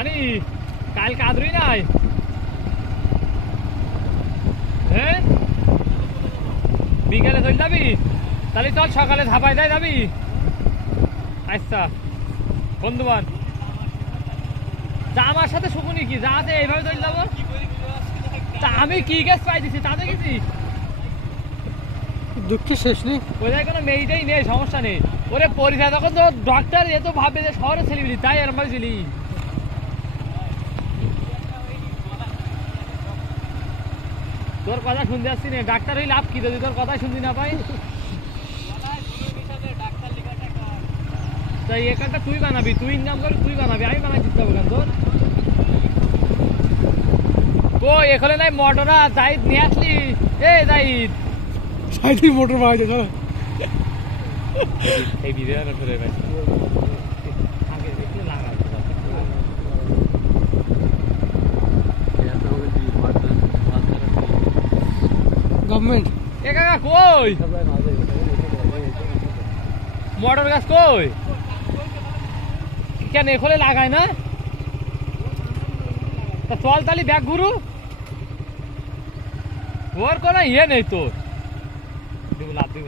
জানি কাল কাদরই নাই। হ্যাঁ বিকালে চলে যাবি? তাহলে চল সকালে ধাপাই দেয় যাবি। আচ্ছা বন্ধুবান যা আমার সাথে শুকুনি কি যা আছে এইভাবে চলে যাবো। তা আমি কি গ্যাস পাই দিছি তা দেখেছিস? দুঃখে শেষ নেই। ওদের কোনো মেয়েটাই নেই, সমস্যা নেই। ওরে পরীক্ষা তখন তো ডক্টর এ তো ভাববে যে শহরে ছেলেবিলি, তাই এরম ভাবে ছিলি। তোর কথা শুনতে আসছি না, ডাক্তার হই লাভ কি যদি তোর কথা শুনতে না পাই। তাই এখানটা তুই বানাবি, তুই ইনকাম করে তুই বানাবি, আমি বানাই দিতে হবে কেন তোর? ও এখানে নাই মোটরা জাহিদ নিয়ে আসলি? এ জাহিদ সাইডে মোটর পাওয়া যায় চলো। এই ভিডিও ফেলে আগে দেখলে লাগা গভর্নমেন্ট এ কাকা কই মোটর গাছ কই? কেন এখলে লাগায় না? তা চল তালি ব্যাগ ঘুরু, ওর কোনো ইয়ে নেই তোর। লাভ দিব